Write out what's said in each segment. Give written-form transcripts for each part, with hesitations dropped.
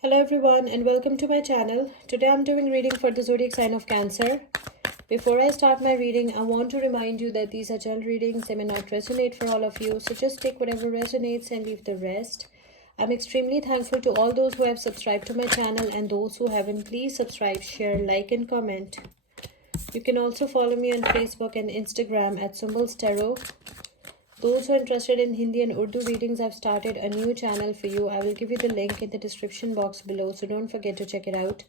Hello everyone and welcome to my channel. Today I'm doing reading for the zodiac sign of Cancer. Before I start my reading, I want to remind you that these are general readings. They may not resonate for all of you, so just take whatever resonates and leave the rest. I'm extremely thankful to all those who have subscribed to my channel and those who haven't. Please subscribe, share, like and comment. You can also follow me on Facebook and Instagram at Symbols Tarot. Those who are interested in Hindi and Urdu readings, I've started a new channel for you. I will give you the link in the description box below, so don't forget to check it out.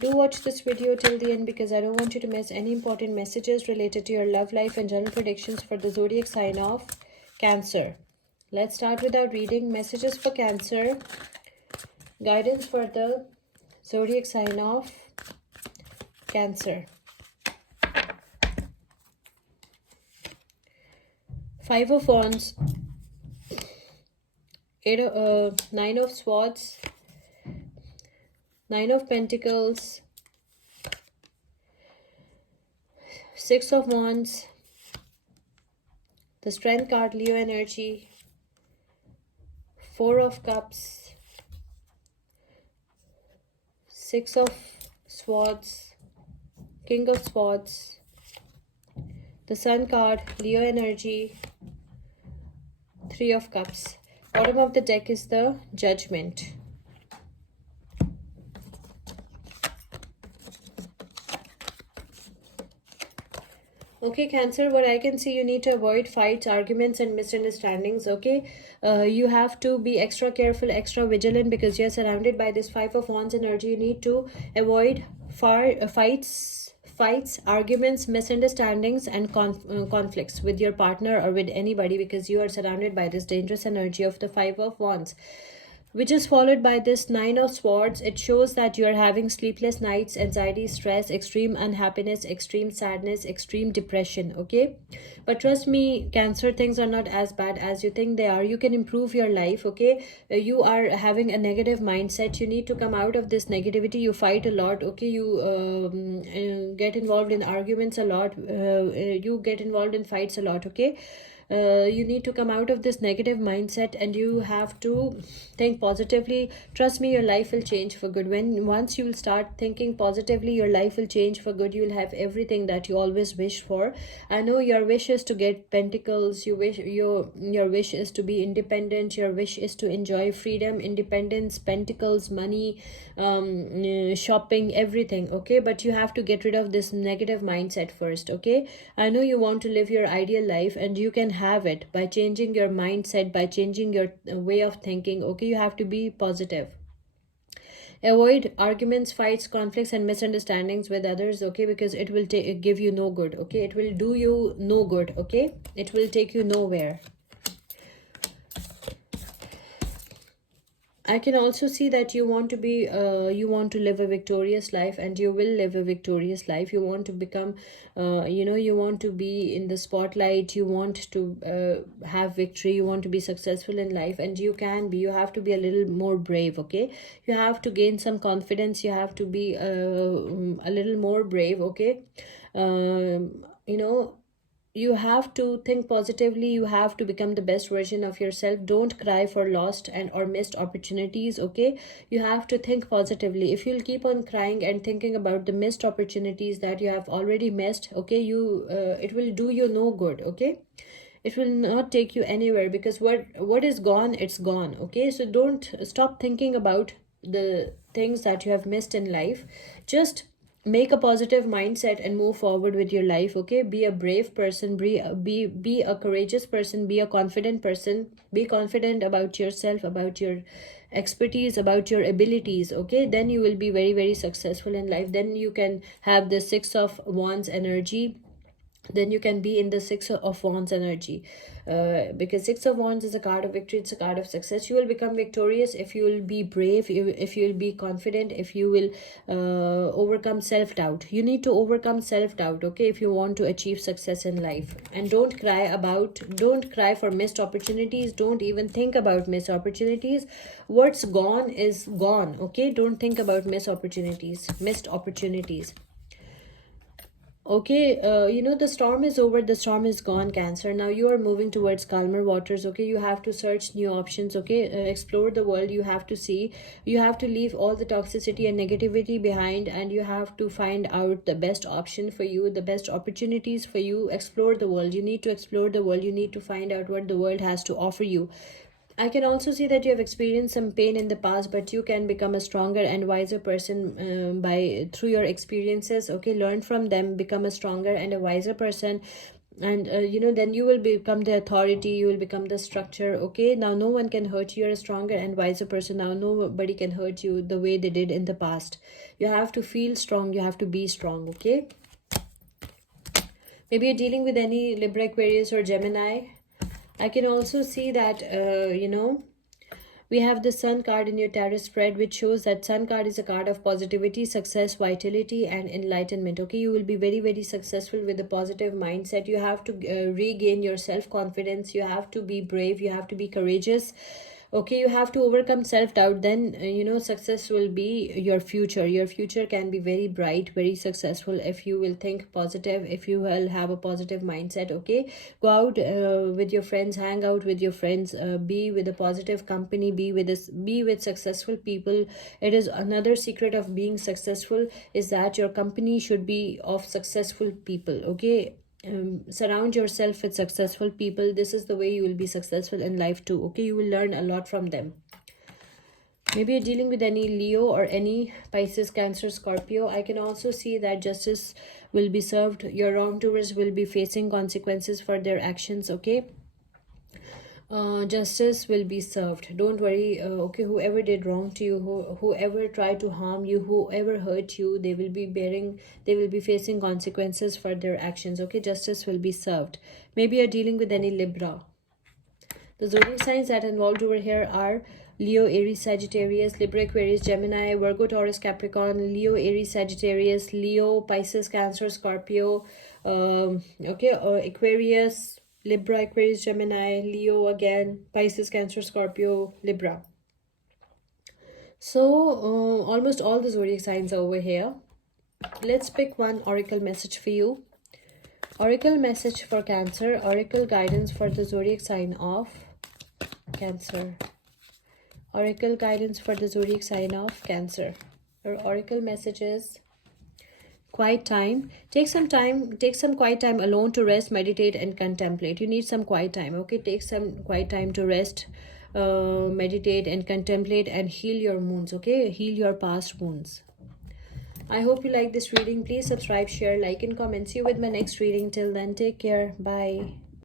Do watch this video till the end because I don't want you to miss any important messages related to your love life and general predictions for the zodiac sign of Cancer. Let's start with our reading. Messages for Cancer. Guidance for the zodiac sign of Cancer. Five of Wands, Nine of Swords, Nine of Pentacles, Six of Wands, the Strength card, Leo energy, Four of Cups, Six of Swords, King of Swords, the Sun card, Leo energy, Three of Cups. Bottom of the deck is the Judgment. Okay, Cancer, what I can see, you need to avoid fights, arguments, and misunderstandings, okay? You have to be extra careful, extra vigilant because you're surrounded by this Five of Wands energy. You need to avoid fights, arguments, misunderstandings, and conflicts with your partner or with anybody because you are surrounded by this dangerous energy of the Five of Wands, which is followed by this Nine of Swords. It shows that you are having sleepless nights, anxiety, stress, extreme unhappiness, extreme sadness, extreme depression, okay? But trust me, Cancer, things are not as bad as you think they are. You can improve your life, okay? You are having a negative mindset. You need to come out of this negativity. You fight a lot, okay? You get involved in arguments a lot. You get involved in fights a lot, okay? You need to come out of this negative mindset and you have to think positively. Trust me, your life will change for good. Once you will start thinking positively, your life will change for good. You will have everything that you always wish for. I know your wish is to get pentacles. Your wish is to be independent. Your wish is to enjoy freedom, independence, pentacles, money, shopping, everything, okay? But you have to get rid of this negative mindset first, okay? I know you want to live your ideal life and you can have it by changing your mindset, by changing your way of thinking, okay? You have to be positive. Avoid arguments, fights, conflicts, and misunderstandings with others, okay? Because it will give you no good, okay? It will do you no good, okay? It will take you nowhere. I can also see that you want to be, you want to live a victorious life and you will live a victorious life. You want to become, you want to be in the spotlight. You want to have victory. You want to be successful in life and you can be. You have to be a little more brave, okay? You have to gain some confidence. You have to be a little more brave, okay? You have to think positively. You have to become the best version of yourself. Don't cry for lost and or missed opportunities, okay? You have to think positively. If you'll keep on crying and thinking about the missed opportunities that you have already missed, okay, it will do you no good, okay? It will not take you anywhere because what is gone, it's gone, okay? So don't stop thinking about the things that you have missed in life. Just make a positive mindset and move forward with your life, okay? Be a brave person, be a courageous person, be a confident person. Be confident about yourself, about your expertise, about your abilities, okay? Then you will be very, very successful in life. Then you can have the Six of Wands energy. Then you can be in the Six of Wands energy, because Six of Wands is a card of victory. It's a card of success. You will become victorious if you will be brave, if you will be confident, if you will overcome self-doubt. You need to overcome self-doubt, okay, if you want to achieve success in life. And don't cry for missed opportunities. Don't even think about missed opportunities. What's gone is gone, okay? Don't think about missed opportunities. Okay, the storm is over, the storm is gone, Cancer. Now you are moving towards calmer waters, okay? You have to search new options, okay? Explore the world, you have to see. You have to leave all the toxicity and negativity behind, and you have to find out the best option for you, the best opportunities for you. Explore the world. You need to explore the world. You need to find out what the world has to offer you. I can also see that you have experienced some pain in the past, but you can become a stronger and wiser person by through your experiences. Okay, learn from them, become a stronger and a wiser person, and then you will become the authority. You will become the structure. Okay, now no one can hurt you. You're a stronger and wiser person now. Nobody can hurt you the way they did in the past. You have to feel strong. You have to be strong. Okay. Maybe you're dealing with any Libra, Aquarius, or Gemini. I can also see that, we have the Sun card in your tarot spread, which shows that Sun card is a card of positivity, success, vitality, and enlightenment. Okay, you will be very, very successful with a positive mindset. You have to regain your self confidence. You have to be brave. You have to be courageous. Okay, you have to overcome self-doubt. Then success will be your future. Your future can be very bright, very successful if you will think positive, if you will have a positive mindset. Okay, go out with your friends, hang out with your friends, be with a positive company, be with successful people. It is another secret of being successful, is that your company should be of successful people. Okay, surround yourself with successful people. This is the way you will be successful in life too. Okay, you will learn a lot from them. Maybe you're dealing with any Leo or any Pisces, Cancer, Scorpio. I can also see that justice will be served. Your wrongdoers will be facing consequences for their actions. Okay, justice will be served. Don't worry. Okay, whoever did wrong to you, whoever tried to harm you, whoever hurt you, they will be facing consequences for their actions. Okay, justice will be served. Maybe you're dealing with any Libra. The zodiac signs that involved over here are Leo, Aries, Sagittarius, Libra, Aquarius, Gemini, Virgo, Taurus, Capricorn, Leo, Aries, Sagittarius, Leo, Pisces, Cancer, Scorpio, Aquarius, Libra, Aquarius, Gemini, Leo again, Pisces, Cancer, Scorpio, Libra. So almost all the zodiac signs are over here. Let's pick one oracle message for you. Oracle message for Cancer, oracle guidance for the zodiac sign of Cancer. Oracle guidance for the zodiac sign of Cancer. Or oracle messages: quiet time. Take some quiet time alone to rest, meditate, and contemplate. You need some quiet time. Okay, take some quiet time to rest, meditate, and contemplate, and heal your wounds. Okay, heal your past wounds. I hope you like this reading. Please subscribe, share, like, and comment. See you with my next reading. Till then, take care. Bye.